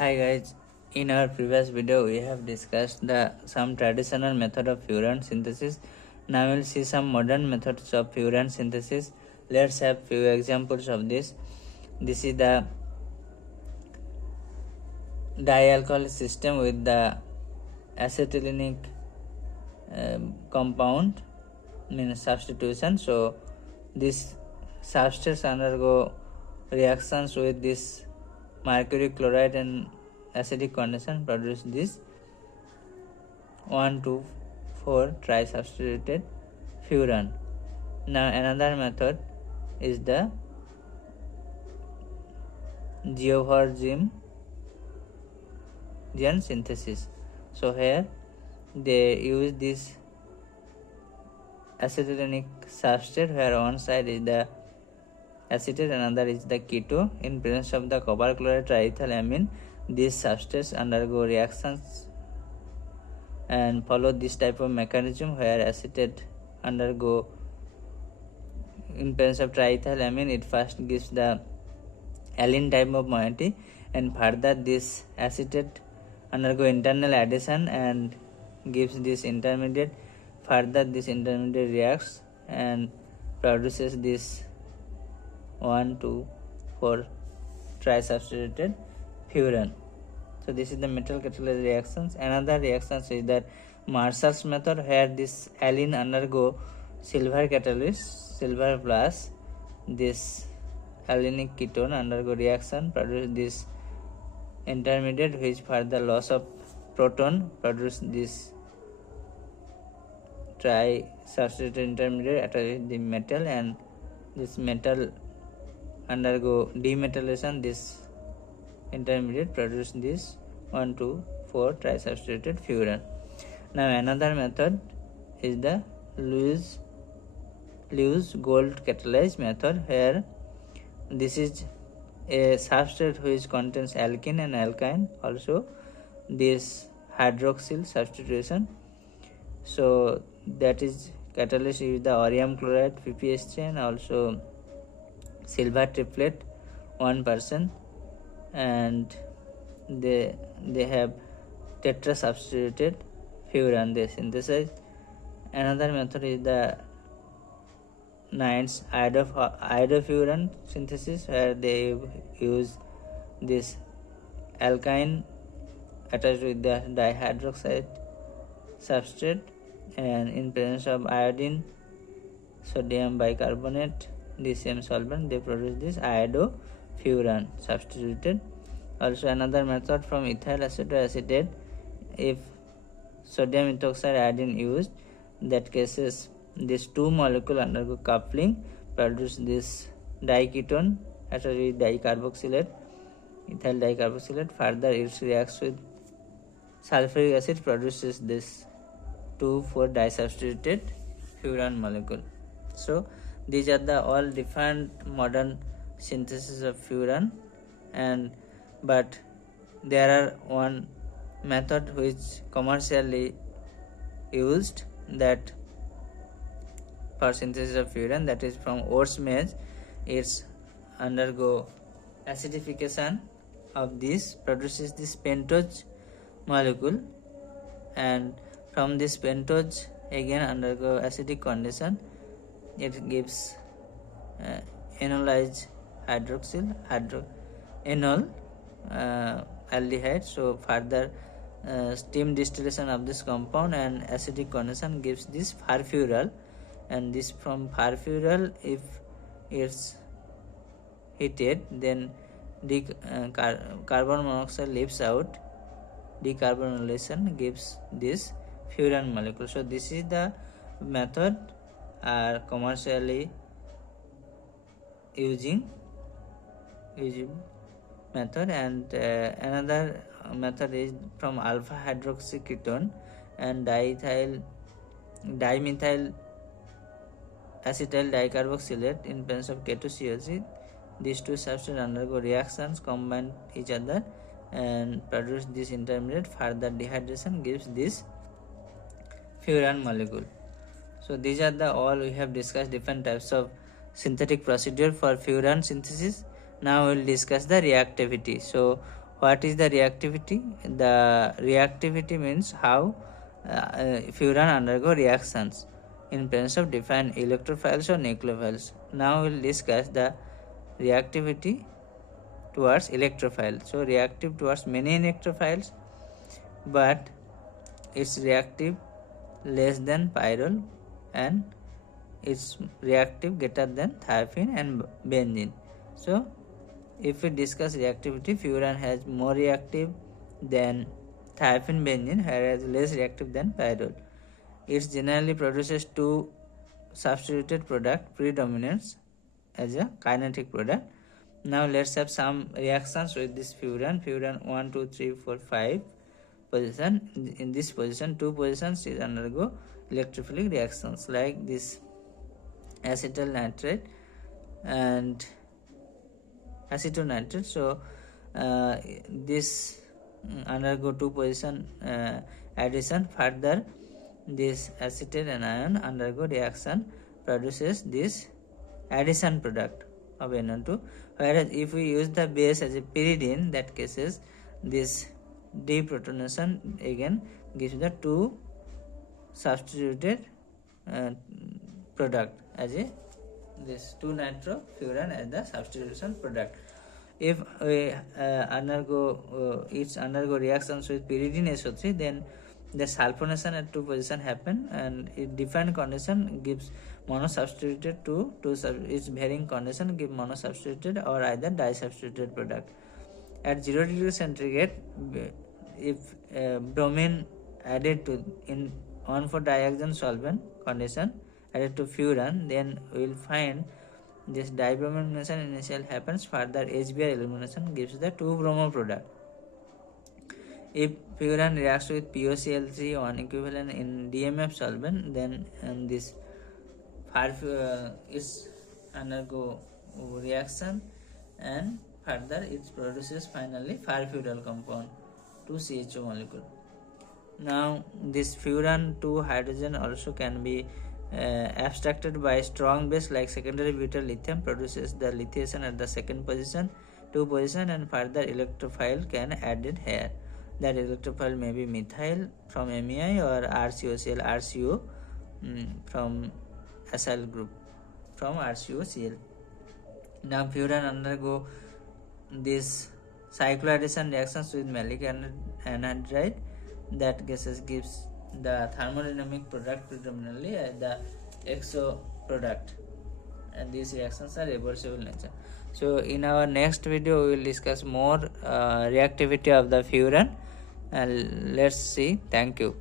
Hi guys, in our previous video we have discussed some traditional method of furan synthesis. Now we'll see some modern methods of furan synthesis. Let's have few examples of this. This is the dialcohol system with the acetylenic compound means substitution. So this substance undergo reactions with this mercury chloride and acidic condition produce this 1,2,4 trisubstituted furan. Now another method is the G-stuzen synthesis. So here they use this acetylenic substrate where one side is the acetate, another is the keto. In presence of the copper chloride triethylamine, these substrates undergo reactions and follow this type of mechanism where acetate undergo, in presence of triethylamine, it first gives the allyne type of moiety, and further this acetate undergo internal addition and gives this intermediate. Further this intermediate reacts and produces this 1,2,4 trisubstituted furan. So this is the metal catalyzed reactions. Another reactions is that Marshall's method where this allyne undergo silver catalyst, silver plus this allynic ketone undergo reaction, produce this intermediate which further loss of proton produce this trisubstituted intermediate attached the metal, and this metal undergo demetallation, this intermediate produce this 1,2,4 trisubstituted furan. Now another method is the Lewis gold catalyzed method where this is a substrate which contains alkene and alkyne, also this hydroxyl substitution. So that is catalyst is the orium chloride PPH3 and also silver triplet 1%, and they have tetra substituted furan they synthesize. Another method is the Nines iodofuran synthesis where they use this alkyne attached with the dihydroxide substrate, and in presence of iodine, sodium bicarbonate, DCM solvent, they produce this iodofuran substituted. Also another method from ethyl acetoacetate, if sodium ethoxide iodine used, that cases these two molecule undergo coupling, produce this diketone attached with dicarboxylate, ethyl dicarboxylate. Further it reacts with sulfuric acid, produces this 2,4 disubstituted furan molecule. So these are the all different modern synthesis of furan, but there are one method which commercially used that for synthesis of furan, that is from oats maize. It's undergo acidification of this, produces this pentose molecule, and from this pentose again undergo acidic condition, it gives enolized hydroxyl enol aldehyde. So further steam distillation of this compound and acidic condition gives this furfural, and this from furfural, if it's heated, then carbon monoxide leaves out, decarbonylation gives this furan molecule. So this is the method are commercially using method. And another method is from alpha hydroxyketone and dimethyl acetyl dicarboxylate in presence of ketoCOC. These two substances undergo reactions, combine each other and produce this intermediate. Further dehydration gives this furan molecule. So these are the all we have discussed different types of synthetic procedure for furan synthesis. Now we will discuss the reactivity. So What is the reactivity? The reactivity means how furan undergo reactions in presence of different electrophiles or nucleophiles. Now we will discuss the reactivity towards electrophile. So reactive towards many electrophiles, but it's reactive less than pyrrole, and it's reactive greater than thiophene and benzene. So if we discuss reactivity, furan has more reactive than thiophene benzene, whereas less reactive than pyrrole. It generally produces two substituted product predominates as a kinetic product. Now let's have some reactions with this furan. Furan 1, 2, 3, 4, 5 position. In this position, 2 positions is undergo electrophilic reactions like this acetyl nitrate and acetonitrate. So this undergo 2 position addition. Further, this acetate anion undergo reaction produces this addition product of NO2, whereas if we use the base as a pyridine, that cases this deprotonation again gives the 2 substituted product as a this 2-nitrofuran as the substitution product. If we undergo reactions with pyridine SO3, then the sulfonation at 2 position happen, and in different condition gives monosubstituted to its varying condition give monosubstituted or either disubstituted product. At 0 degree centigrade, if bromine added to in 1,4-dioxane solvent condition added to furan, then we will find this dibromination initial happens. Further HBr elimination gives the 2-bromo product. If furan reacts with POCl3 1 equivalent in DMF solvent, then this is undergo reaction, and further it produces finally furfural compound 2CHO molecule. Now this furan 2 hydrogen also can be abstracted by strong base like secondary butyl lithium, produces the lithiation at the second position, 2 position, and further electrophile can added here. That electrophile may be methyl from MEI or RCOCl, RCO from acyl group from RCOCl. Now furan undergo this cycloaddition reactions with malic anhydride, that gases gives the thermodynamic product predominantly as the exo product, and these reactions are reversible nature. So in our next video we will discuss more reactivity of the furan, and let's see. Thank you.